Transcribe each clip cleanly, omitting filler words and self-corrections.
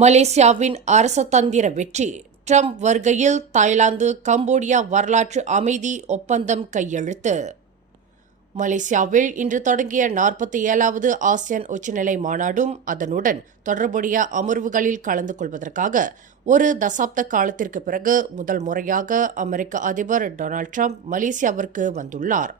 மலேசியாவின் அரசதந்திர வெற்றி. ட்ரம்ப் வருகையில் தாய்லாந்து கம்போடியா வரலாற்று அமைதி ஒப்பந்தம் கையெழுத்து. மலேசியாவில் இன்று தொடங்கிய 47வது ஆசியான் உச்சநிலை மாநாடும் அதனுடன் தொடர்புடைய அமர்வுகளில் கலந்து கொள்வதற்காக ஒரு தசாப்த காலத்திற்கு பிறகு முதல் முறையாக அமெரிக்க அதிபர் டொனால்ட் ட்ரம்ப் மலேசியாவிற்கு வந்துள்ளார்.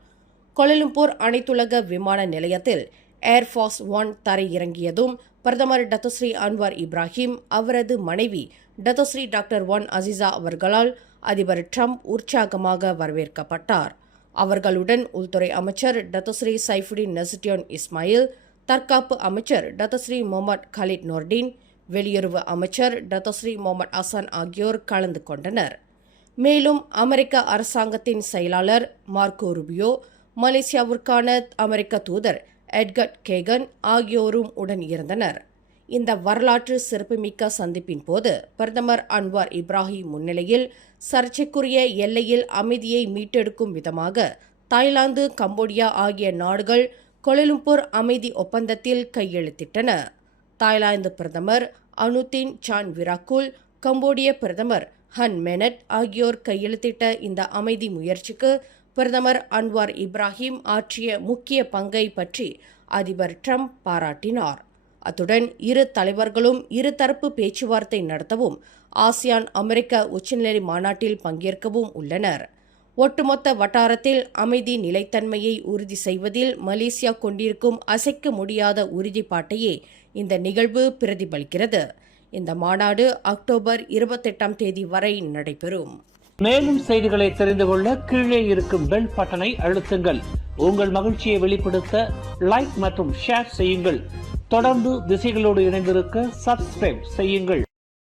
கோலாலம்பூர் அனைத்துலக விமான நிலையத்தில் ஏர்ஃபோர்ஸ் 1 தரையிறங்கியதும் பிரதமர் டத்தோஸ்ரீ அன்வார் இப்ராஹிம், அவரது மனைவி டத்தோஸ்ரீ டாக்டர் ஒன் அசிசா அவர்களால் அதிபர் ட்ரம்ப் உற்சாகமாக வரவேற்கப்பட்டார். அவர்களுடன் உள்துறை அமைச்சர் டத்தோஸ்ரீ சைஃபுடின் நசுட்டியோன் இஸ்மாயில், தற்காப்பு அமைச்சர் டத்தோஸ்ரீ முகமது கலீத் நோர்டின், வெளியுறவு அமைச்சர் டத்தோஸ்ரீ முகமது அசான் ஆகியோர் கலந்து கொண்டனர். மேலும் அமெரிக்க அரசாங்கத்தின் செயலாளர் மார்க்கோ ரூபியோ, மலேசியாவிற்கான அமெரிக்க தூதர் எட்கர்ட் கேகன் ஆகியோரும் உடன் இருந்தனர். இந்த வரலாற்று சிறப்புமிக்க சந்திப்பின் போது பிரதமர் அன்வார் இப்ராஹிம் முன்னிலையில் சர்ச்சைக்குரிய எல்லையில் அமைதியை மீட்டெடுக்கும் விதமாக தாய்லாந்து, கம்போடியா ஆகிய நாடுகள் கோலாலம்பூர் அமைதி ஒப்பந்தத்தில் கையெழுத்திட்டன. தாய்லாந்து பிரதமர் அனுதின் சான் விராக்குல், கம்போடிய பிரதமர் ஹன் மெனட் ஆகியோர் கையெழுத்திட்ட இந்த அமைதி முயற்சிக்கு பிரதமர் அன்வார் இப்ராஹிம் ஆற்றிய முக்கிய பங்கை பற்றி அதிபர் ட்ரம்ப் பாராட்டினார். அத்துடன் இரு தலைவர்களும் இருதரப்பு பேச்சுவார்த்தை நடத்தவும் ஆசியான் அமெரிக்க உச்சநிலை மாநாட்டில் பங்கேற்கவும் உள்ளனர். ஒட்டுமொத்த வட்டாரத்தில் அமைதி நிலைத்தன்மையை உறுதி செய்வதில் மலேசியா கொண்டிருக்கும் அசைக்க முடியாத உறுதிப்பாட்டையே இந்த நிகழ்வு பிரதிபலிக்கிறது. இந்த மாநாடு அக்டோபர் 28ஆம் தேதி வரை நடைபெறும். மேலும் செய்திகளை தெரிந்து கொள்ள கீழே இருக்கும் பெல் பட்டனை அழுத்துங்கள். உங்கள் மகிழ்ச்சியை வெளிப்படுத்த லைக் மற்றும் ஷேர் செய்யுங்கள். தொடர்ந்து திசைகளோடு இணைந்திருக்க சப்ஸ்கிரைப் செய்யுங்கள்.